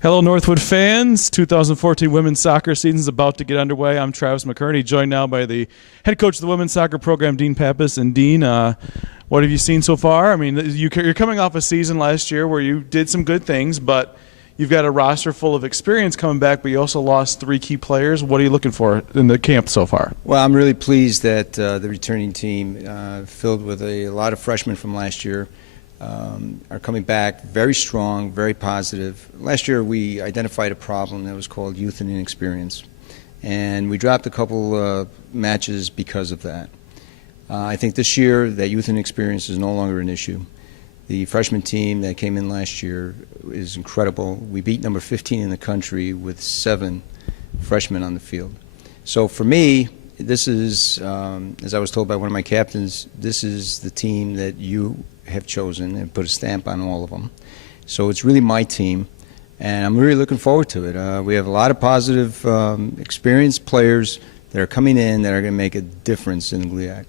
Hello, Northwood fans. 2014 women's soccer season is about to get underway. I'm Travis McCurney, joined now by the head coach of the women's soccer program, Dean Pappas. And Dean, what have you seen so far? I mean, you're coming off a season last year where you did some good things, but you've got a roster full of experience coming back, but you also lost 3 key players. What are you looking for in the camp so far? Well, I'm really pleased that the returning team, filled with a lot of freshmen from last year, are coming back very strong, very positive. Last year we identified a problem that was called youth and inexperience, and we dropped a couple matches because of that. I think this year that youth and experience is no longer an issue. The freshman team that came in last year is incredible. We beat number 15 in the country with 7 freshmen on the field. So for me, this is, as I was told by one of my captains, this is the team that you have chosen and put a stamp on all of them. So it's really my team, and I'm really looking forward to it. We have a lot of positive, experienced players that are coming in that are going to make a difference in the GLIAC.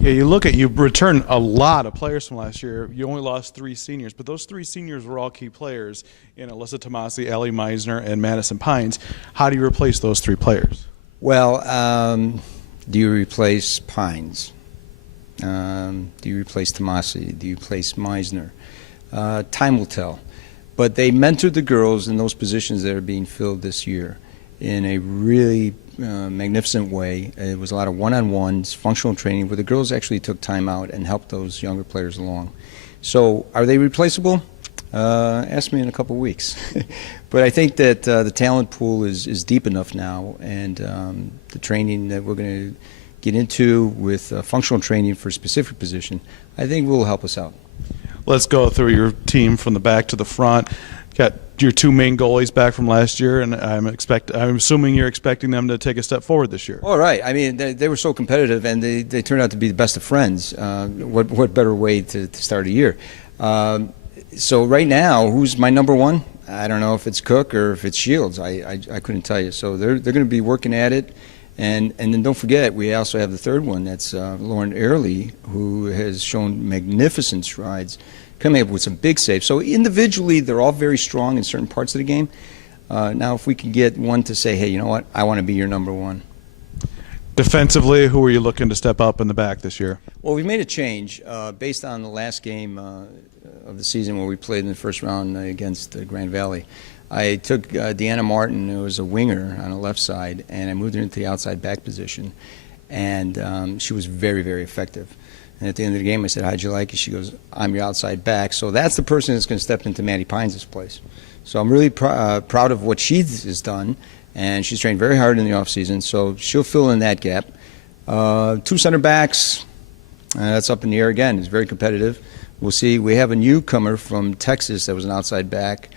Yeah, you returned a lot of players from last year. You only lost 3 seniors, but those 3 seniors were all key players in Alyssa Tomasi, Allie Meisner, and Madison Pines. How do you replace those 3 players? Well, do you replace Pines? Do you replace Tomasi? Do you replace Meisner? Time will tell. But they mentored the girls in those positions that are being filled this year in a really magnificent way. It was a lot of one-on-ones, functional training, where the girls actually took time out and helped those younger players along. So are they replaceable? Ask me in a couple of weeks. But I think that the talent pool is deep enough now, and the training that we're going to get into with functional training for a specific position, I think will help us out. Let's go through your team from the back to the front. Got your 2 main goalies back from last year, and I'm assuming you're expecting them to take a step forward this year. All right. I mean, they were so competitive, and they turned out to be the best of friends. What better way to start a year? So right now, who's my number 1? I don't know if it's Cook or if it's Shields. I couldn't tell you. So they're going to be working at it. And then don't forget, we also have the 3rd one. That's Lauren Early, who has shown magnificent strides, coming up with some big saves. So individually, they're all very strong in certain parts of the game. Now, if we can get one to say, hey, you know what, I want to be your number 1. Defensively, who are you looking to step up in the back this year? Well, we've made a change based on the last game of the season where we played in the first round against Grand Valley. I took Deanna Martin, who was a winger on the left side, and I moved her into the outside back position. And she was very, very effective. And at the end of the game, I said, how'd you like it? She goes, I'm your outside back. So that's the person that's going to step into Maddie Pines' place. So I'm really proud of what she has done. And she's trained very hard in the offseason, so she'll fill in that gap. 2 center backs, that's up in the air again. It's very competitive. We'll see. We have a newcomer from Texas that was an outside back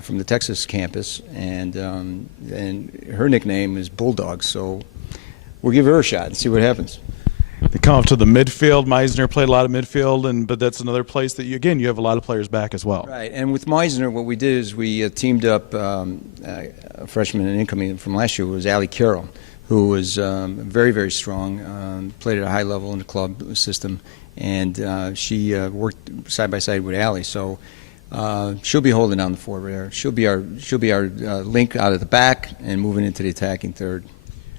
from the Texas campus, and her nickname is Bulldog. So we'll give her a shot and see what happens. They come up to the midfield. Meisner played a lot of midfield, but that's another place that you have a lot of players back as well. Right, and with Meisner, what we did is we teamed up a freshman and incoming from last year was Allie Carroll, who was very, very strong, played at a high level in the club system, and she worked side by side with Allie. So she'll be holding down the fort there. She'll be our link out of the back and moving into the attacking third.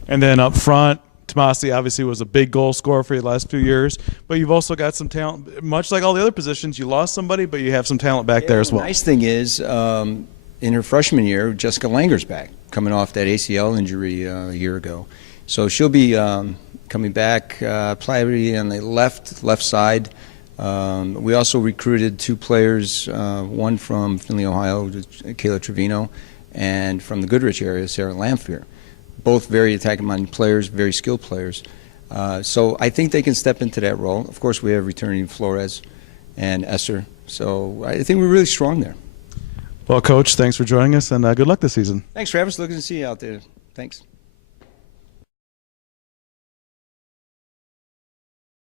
And then up front, Tomasi obviously was a big goal scorer for you the last few years, but you've also got some talent. Much like all the other positions, you lost somebody, but you have some talent back there as well. The nice thing is, in her freshman year, Jessica Langer's back, coming off that ACL injury a year ago. So she'll be coming back probably on the left side. We also recruited 2 players, one from Findlay, Ohio, Kayla Trevino, and from the Goodrich area, Sarah Lamphere. Both very attacking-minded players, very skilled players. So I think they can step into that role. Of course, we have returning Flores and Esser. So I think we're really strong there. Well, Coach, thanks for joining us, and good luck this season. Thanks, Travis. Looking to see you out there. Thanks.